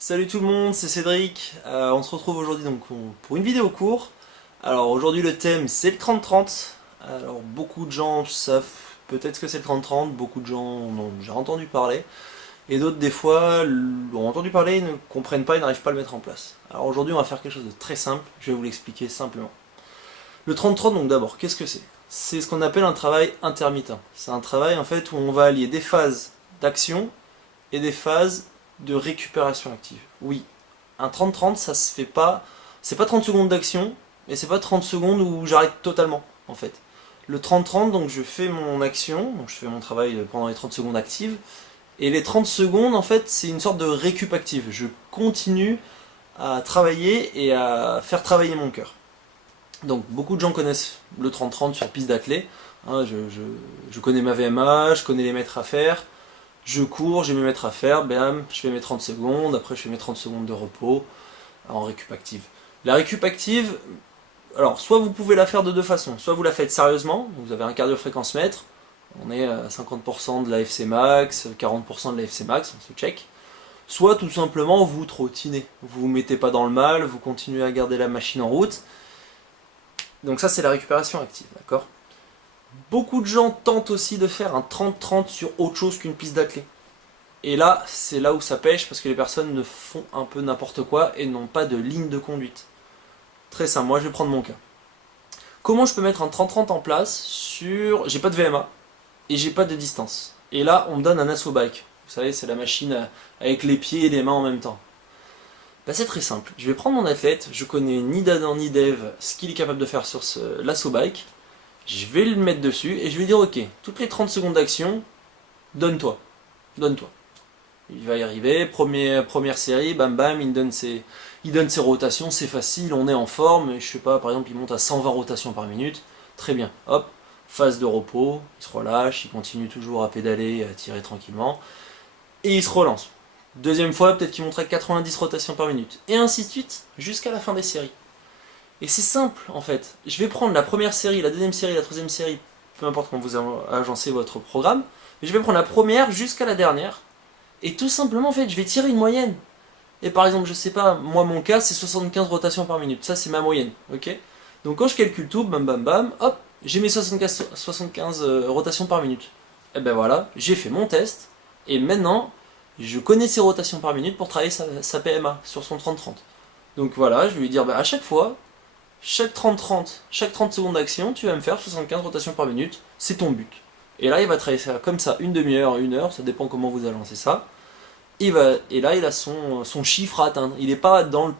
Salut tout le monde, c'est Cédric. On se retrouve aujourd'hui pour une vidéo court. Alors aujourd'hui le thème c'est le 30-30. Alors beaucoup de gens savent peut-être ce que c'est le 30-30, beaucoup de gens en ont déjà entendu parler. Et d'autres des fois l'ont entendu parler et ne comprennent pas et n'arrivent pas à le mettre en place. Alors aujourd'hui on va faire quelque chose de très simple, je vais vous l'expliquer simplement. Le 30-30 donc d'abord, qu'est-ce que c'est? C'est ce qu'on appelle un travail intermittent. C'est un travail en fait où on va allier des phases d'action et des phases de récupération active. Oui, un 30-30, ça se fait pas. C'est pas 30 secondes d'action, et c'est pas 30 secondes où j'arrête totalement, en fait. Le 30-30, donc je fais mon action, donc je fais mon travail pendant les 30 secondes actives, et les 30 secondes, en fait, c'est une sorte de récup active. Je continue à travailler et à faire travailler mon cœur. Donc beaucoup de gens connaissent le 30-30 sur piste d'athlée. Hein, je connais ma VMA, je connais les mètres à faire. Je cours, j'ai mes mètres à faire, bam, je fais mes 30 secondes, après je fais mes 30 secondes de repos en récup active. La récup active, alors soit vous pouvez la faire de deux façons, soit vous la faites sérieusement, vous avez un cardio-fréquence mètre, on est à 50% de la FC max, 40% de la FC max, on se check. Soit tout simplement vous trottinez, vous vous mettez pas dans le mal, vous continuez à garder la machine en route. Donc ça c'est la récupération active, d'accord? Beaucoup de gens tentent aussi de faire un 30-30 sur autre chose qu'une piste d'athlée. Et là, c'est là où ça pêche parce que les personnes ne font un peu n'importe quoi et n'ont pas de ligne de conduite. Très simple, moi je vais prendre mon cas. Comment je peux mettre un 30-30 en place sur... J'ai pas de VMA et j'ai pas de distance. Et là, on me donne un assaut bike. Vous savez, c'est la machine avec les pieds et les mains en même temps. Bah, c'est très simple. Je vais prendre mon athlète, je connais ni d'Adam ni d'Eve ce qu'il est capable de faire sur l'assaut bike. Je vais le mettre dessus et je vais dire ok, toutes les 30 secondes d'action, donne-toi. Donne-toi. Il va y arriver, première série, bam bam, il donne ses rotations, c'est facile, on est en forme, je sais pas, par exemple il monte à 120 rotations par minute, très bien, hop, phase de repos, il se relâche, il continue toujours à pédaler, à tirer tranquillement, et il se relance. Deuxième fois, peut-être qu'il monte à 90 rotations par minute, et ainsi de suite, jusqu'à la fin des séries. Et c'est simple en fait, je vais prendre la première série, la deuxième série, la troisième série, peu importe quand vous agencez votre programme, mais je vais prendre la première jusqu'à la dernière, et tout simplement, en fait, je vais tirer une moyenne. Et par exemple, je sais pas, moi mon cas c'est 75 rotations par minute. Ça c'est ma moyenne, ok? Donc quand je calcule tout, bam bam bam, hop, j'ai mes 75 rotations par minute. Et ben voilà, j'ai fait mon test. Et maintenant, je connais ces rotations par minute pour travailler sa PMA sur son 30-30. Donc voilà, je vais lui dire, bah, à chaque fois, chaque 30-30, chaque 30 secondes d'action, tu vas me faire 75 rotations par minute. C'est ton but. Et là, il va travailler ça comme ça, une demi-heure, une heure, ça dépend comment vous agencez ça. Et là, il a son chiffre à atteindre. Il n'est pas dans le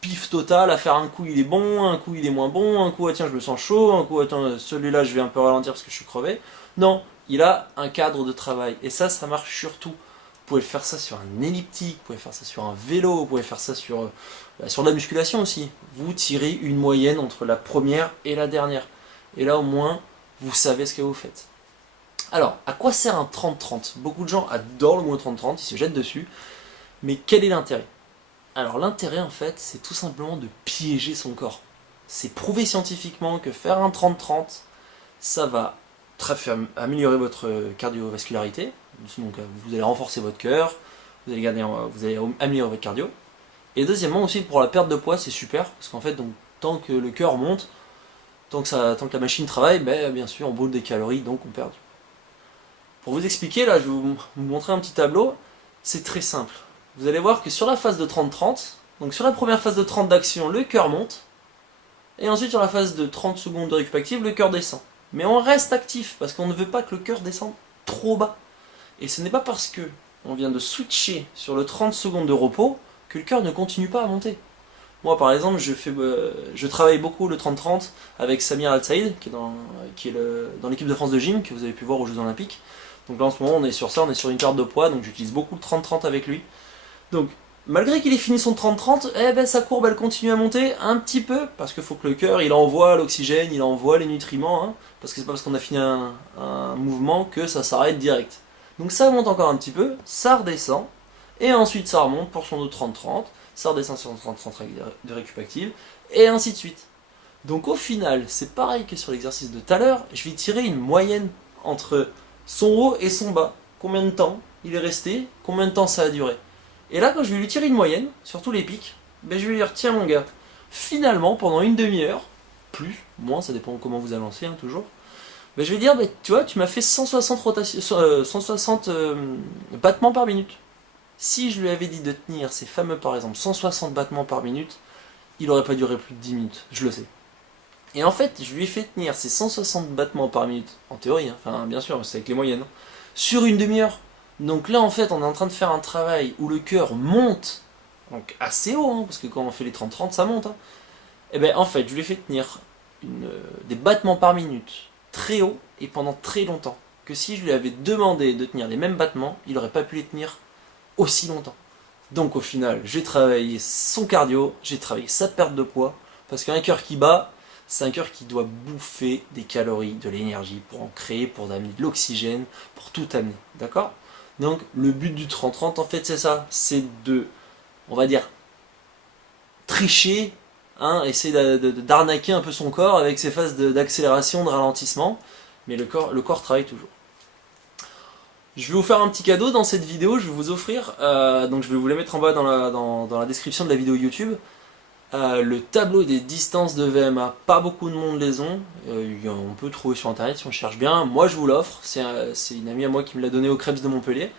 pif total à faire un coup il est bon, un coup il est moins bon, un coup ah tiens je me sens chaud, un coup attends celui-là je vais un peu ralentir parce que je suis crevé. Non, il a un cadre de travail. Et ça marche sur tout. Vous pouvez faire ça sur un elliptique, vous pouvez faire ça sur un vélo, vous pouvez faire ça sur la musculation aussi. Vous tirez une moyenne entre la première et la dernière. Et là au moins, vous savez ce que vous faites. Alors, à quoi sert un 30-30? Beaucoup de gens adorent le mot 30-30, ils se jettent dessus, mais quel est l'intérêt? Alors l'intérêt en fait, c'est tout simplement de piéger son corps. C'est prouvé scientifiquement que faire un 30-30, ça va améliorer votre cardiovascularité, donc vous allez renforcer votre cœur, vous allez améliorer votre cardio. Et deuxièmement aussi pour la perte de poids, c'est super, parce qu'en fait, donc, tant que le cœur monte, tant que la machine travaille, ben, bien sûr on brûle des calories, donc on perd du poids. Pour vous expliquer, là, je vais vous montrer un petit tableau. C'est très simple. Vous allez voir que sur la phase de 30-30, donc sur la première phase de 30 d'action, le cœur monte. Et ensuite, sur la phase de 30 secondes de récup active, le cœur descend. Mais on reste actif, parce qu'on ne veut pas que le cœur descende trop bas. Et ce n'est pas parce que on vient de switcher sur le 30 secondes de repos que le cœur ne continue pas à monter. Moi, par exemple, je travaille beaucoup le 30-30 avec Samir Al-Saïd, qui est dans l'équipe de France de gym, que vous avez pu voir aux Jeux Olympiques. Donc là en ce moment on est sur ça, on est sur une perte de poids, donc j'utilise beaucoup le 30-30 avec lui. Donc malgré qu'il ait fini son 30-30, eh ben, sa courbe elle continue à monter un petit peu, parce qu'il faut que le cœur il envoie l'oxygène, il envoie les nutriments, hein, parce que c'est pas parce qu'on a fini un mouvement que ça s'arrête direct. Donc ça monte encore un petit peu, ça redescend, et ensuite ça remonte pour son autre 30-30, ça redescend sur son 30-30 de récup active, et ainsi de suite. Donc au final, c'est pareil que sur l'exercice de tout à l'heure, je vais tirer une moyenne entre son haut et son bas. Combien de temps il est resté, combien de temps ça a duré. Et là, quand je vais lui tirer une moyenne, sur tous les pics, ben, je vais lui dire, tiens mon gars, finalement, pendant une demi-heure, plus, moins, ça dépend comment vous allez lancer, hein, toujours, ben, je vais dire, ben, tu vois, tu m'as fait 160, 160 battements par minute. Si je lui avais dit de tenir ces fameux, par exemple, 160 battements par minute, il aurait pas duré plus de 10 minutes, je le sais. Et en fait, je lui ai fait tenir ces 160 battements par minute, en théorie, hein, enfin bien sûr, c'est avec les moyennes, hein, sur une demi-heure. Donc là, en fait, on est en train de faire un travail où le cœur monte, donc assez haut, hein, parce que quand on fait les 30-30, ça monte. Hein. Et bien en fait, je lui ai fait tenir des battements par minute très haut et pendant très longtemps. Que si je lui avais demandé de tenir les mêmes battements, il n'aurait pas pu les tenir aussi longtemps. Donc au final, j'ai travaillé son cardio, j'ai travaillé sa perte de poids, parce qu'un cœur qui bat, c'est un cœur qui doit bouffer des calories, de l'énergie, pour en créer, pour amener de l'oxygène, pour tout amener, d'accord? Donc le but du 30-30, en fait, c'est ça, c'est de, on va dire, tricher, hein, essayer d'arnaquer un peu son corps avec ses phases d'accélération, de ralentissement, mais le corps travaille toujours. Je vais vous faire un petit cadeau dans cette vidéo, je vais vous offrir, donc je vais vous les mettre en bas dans la description de la vidéo YouTube, le tableau des distances de VMA. Pas beaucoup de monde les ont, on peut trouver sur internet si on cherche bien, moi je vous l'offre, c'est une amie à moi qui me l'a donné au Krebs de Montpellier.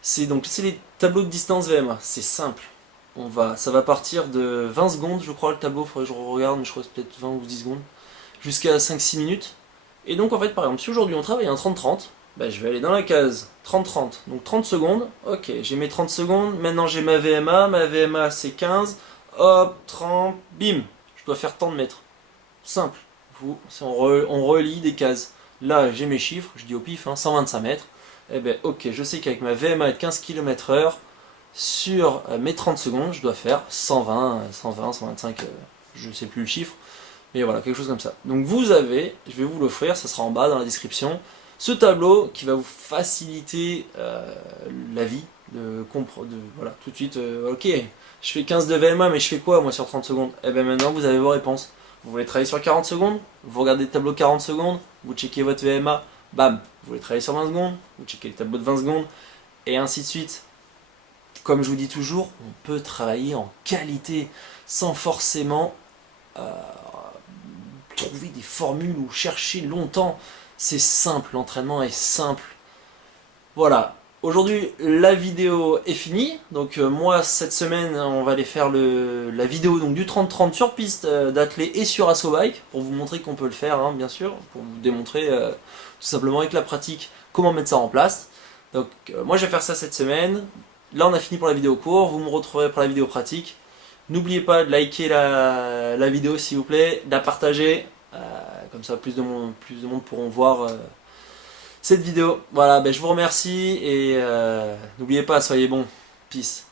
C'est les tableaux de distance VMA, c'est simple. Ça va partir de 20 secondes, je crois, le tableau, faudrait que je regarde, mais je crois que c'est peut-être 20 ou 10 secondes, jusqu'à 5-6 minutes. Et donc en fait, par exemple, si aujourd'hui on travaille un 30-30, bah, je vais aller dans la case 30-30, donc 30 secondes, ok, j'ai mes 30 secondes, maintenant j'ai ma VMA c'est 15, hop, 30, bim, je dois faire tant de mètres. Simple, on relie des cases. Là j'ai mes chiffres, je dis au pif, hein, 125 mètres, et ben ok, je sais qu'avec ma VMA de 15 km/h, sur mes 30 secondes, je dois faire 120, 125, je sais plus le chiffre, mais voilà, quelque chose comme ça. Donc vous avez, je vais vous l'offrir, ça sera en bas dans la description, ce tableau qui va vous faciliter la vie, voilà, tout de suite, ok, je fais 15 de VMA, mais je fais quoi moi sur 30 secondes? Et bien maintenant vous avez vos réponses. Vous voulez travailler sur 40 secondes, vous regardez le tableau 40 secondes, vous checkez votre VMA, bam, vous voulez travailler sur 20 secondes, vous checkez le tableau de 20 secondes, et ainsi de suite. Comme je vous dis toujours, on peut travailler en qualité sans forcément trouver des formules ou chercher longtemps. C'est simple, l'entraînement est simple. Voilà, aujourd'hui la vidéo est finie. Donc moi cette semaine on va aller faire la vidéo donc, du 30-30 sur piste d'athlée et sur Assobike pour vous montrer qu'on peut le faire, hein, bien sûr, pour vous démontrer tout simplement avec la pratique comment mettre ça en place. Donc moi je vais faire ça cette semaine. Là on a fini pour la vidéo court, vous me retrouverez pour la vidéo pratique. N'oubliez pas de liker la vidéo s'il vous plaît, de la partager, comme ça plus de monde pourront voir cette vidéo. Voilà, ben, je vous remercie et n'oubliez pas, soyez bons. Peace.